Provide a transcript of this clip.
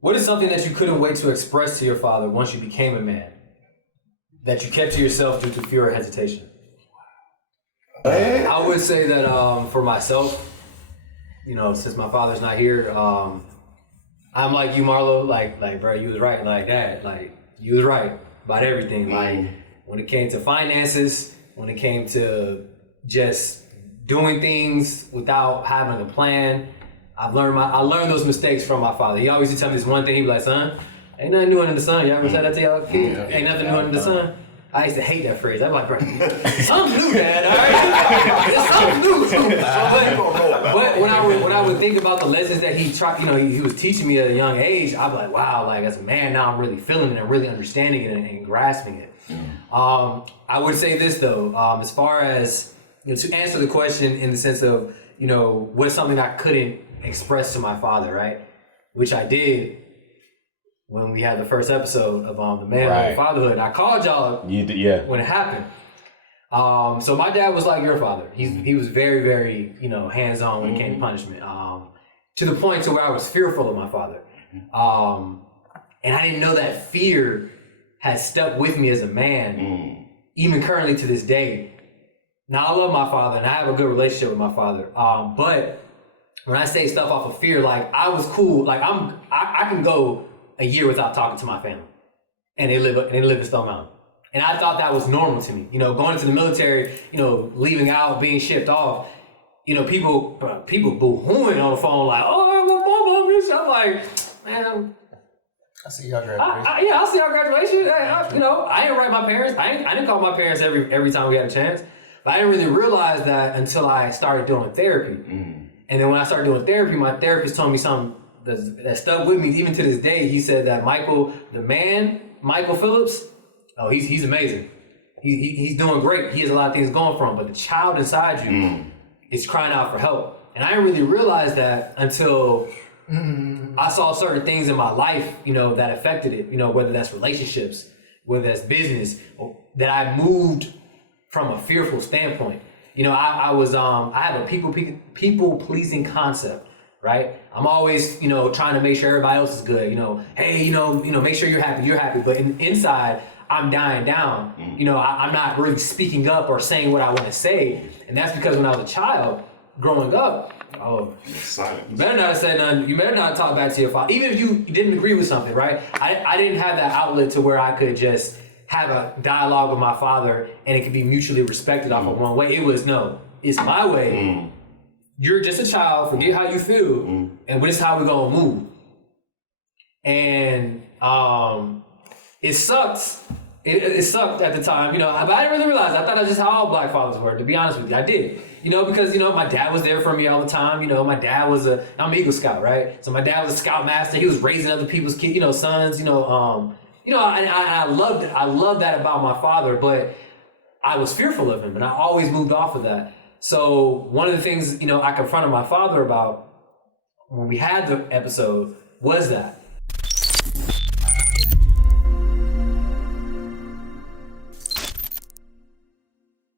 What is something that you couldn't wait to express to your father once you became a man, that you kept to yourself due to fear or hesitation? I would say that for myself, since my father's not here, I'm like you, Marlo. Like, bro, you was right. Like, Dad, like, you was right about everything. Like, when it came to finances, when it came to just doing things without having a plan, I learned those mistakes from my father. He always used to tell me this one thing. He'd be like, son, ain't nothing new under the sun. Y'all ever said that to y'all kids? Ain't nothing new under the sun. I used to hate that phrase. I'm like, bro, something new, Dad, all right? It's something new. But when I would think about the lessons that he was teaching me at a young age, I'd be like, wow, like as a man now I'm really feeling it and really understanding it and grasping it. I would say this though, as far as to answer the question in the sense of what's something I couldn't express to my father, right? Which I did when we had the first episode of the manhood and fatherhood. I called y'all when it happened. So my dad was like your father. He was very, very hands-on when it came to punishment. To the point to where I was fearful of my father. And I didn't know that fear has stuck with me as a man, even currently to this day. Now I love my father and I have a good relationship with my father. But when I say stuff off of fear, like I was cool. Like I can go a year without talking to my family, and they live in Stone Mountain. And I thought that was normal to me. Going into the military, leaving out, being shipped off, people boo-hooing on the phone like, oh, my mom, this. I'm like, man, I see y'all graduation. I see y'all graduation. I didn't write my parents. I didn't call my parents every time we had a chance. But I didn't really realize that until I started doing therapy. And then when I started doing therapy, my therapist told me something that stuck with me even to this day. He said that Michael Phillips, he's amazing. He's doing great. He has a lot of things going for him, but the child inside you is crying out for help. And I didn't really realize that until I saw certain things in my life, that affected it, whether that's relationships, whether that's business, that I moved from a fearful standpoint. I have a people pleasing concept, right? I'm always, trying to make sure everybody else is good. Hey, make sure you're happy. But inside, I'm dying down. I'm not really speaking up or saying what I want to say. And that's because when I was a child, growing up, you better not say nothing. You better not talk back to your father. Even if you didn't agree with something, right? I didn't have that outlet to where I could just have a dialogue with my father and it could be mutually respected off of one way. It was, no, it's my way. You're just a child, forget how you feel, and this is how we're gonna move. And it sucks. It sucked at the time, but I didn't really realize. I thought that's just how all black fathers were, to be honest with you. I did. Because, my dad was there for me all the time. My dad was I'm Eagle Scout, right? So my dad was a scoutmaster. He was raising other people's kids, sons, I loved that about my father, but I was fearful of him and I always moved off of that. So one of the things, I confronted my father about when we had the episode was that.